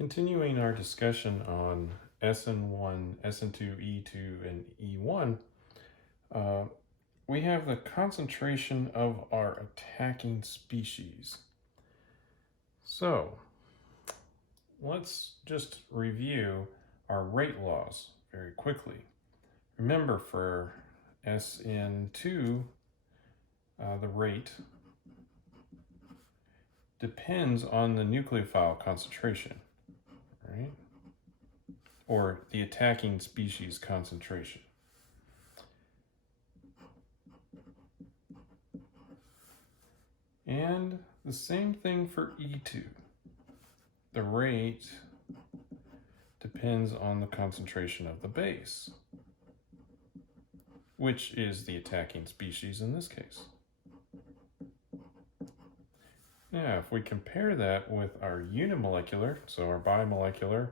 Continuing our discussion on SN1, SN2, E2, and E1, we have the concentration of our attacking species. So let's just review our rate laws very quickly. Remember, for SN2, the rate depends on the nucleophile concentration, right? Or the attacking species concentration. And the same thing for E2. The rate depends on the concentration of the base, which is the attacking species in this case. Now, if we compare that with our unimolecular, so our bimolecular,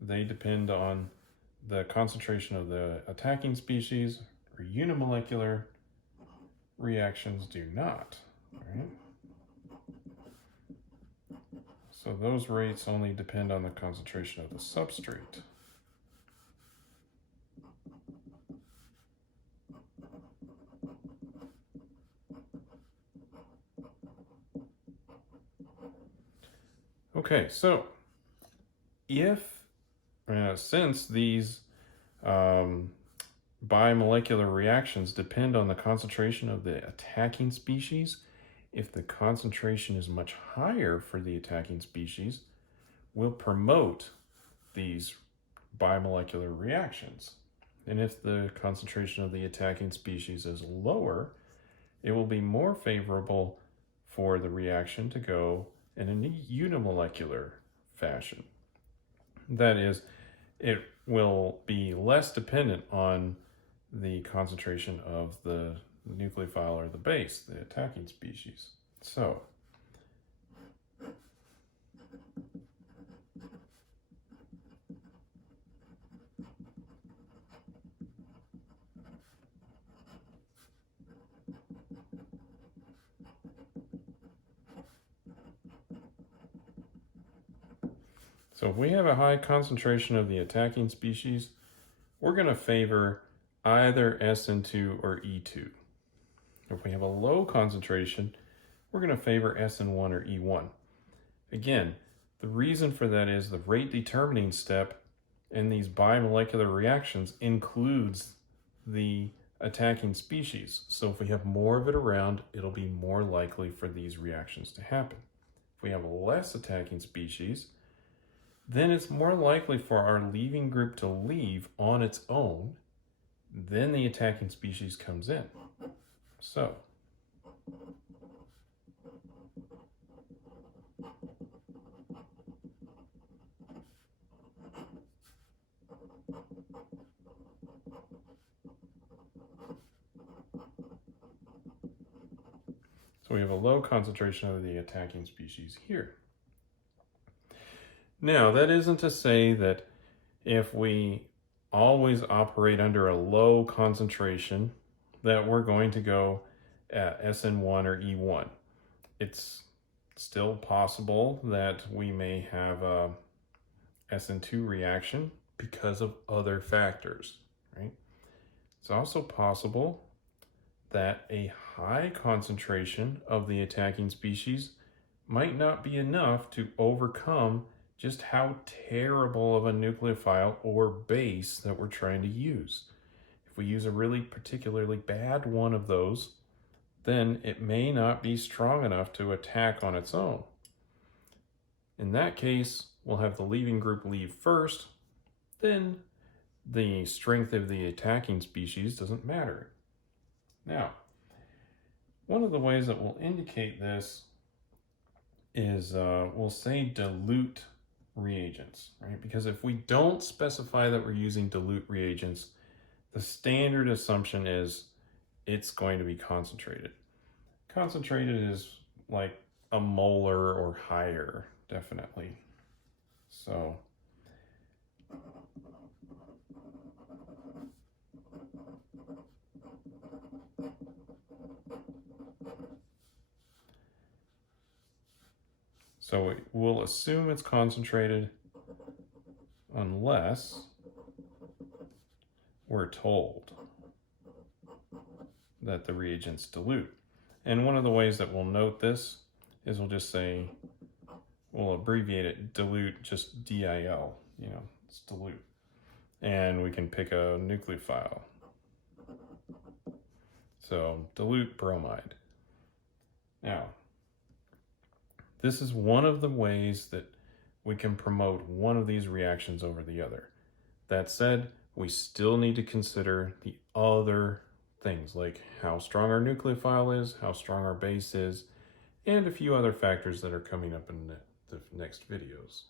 they depend on the concentration of the attacking species, or unimolecular reactions do not, right? So those rates only depend on the concentration of the substrate. Okay, so since these bimolecular reactions depend on the concentration of the attacking species, if the concentration is much higher for the attacking species, we'll promote these bimolecular reactions. And if the concentration of the attacking species is lower, it will be more favorable for the reaction to go in a unimolecular fashion. That is, it will be less dependent on the concentration of the nucleophile or the base, the attacking species. So if we have a high concentration of the attacking species, we're going to favor either SN2 or E2. If we have a low concentration, we're going to favor SN1 or E1. Again, the reason for that is the rate determining step in these bimolecular reactions includes the attacking species. So if we have more of it around, it'll be more likely for these reactions to happen. If we have less attacking species, then it's more likely for our leaving group to leave on its own. Then the attacking species comes in. So we have a low concentration of the attacking species here. Now, that isn't to say that if we always operate under a low concentration that we're going to go at SN1 or E1. It's still possible that we may have a SN2 reaction because of other factors, right? It's also possible that a high concentration of the attacking species might not be enough to overcome just how terrible of a nucleophile or base that we're trying to use. If we use a really particularly bad one of those, then it may not be strong enough to attack on its own. In that case, we'll have the leaving group leave first, then the strength of the attacking species doesn't matter. Now, one of the ways that we'll indicate this is we'll say dilute reagents, right? Because if we don't specify that we're using dilute reagents, the standard assumption is it's going to be concentrated. Concentrated is like a molar or higher, definitely. So we'll assume it's concentrated unless we're told that the reagent's dilute. And one of the ways that we'll note this is we'll just say, we'll abbreviate it dilute, just DIL, it's dilute. And we can pick a nucleophile. So dilute bromide. Now, this is one of the ways that we can promote one of these reactions over the other. That said, we still need to consider the other things, like how strong our nucleophile is, how strong our base is, and a few other factors that are coming up in the next videos.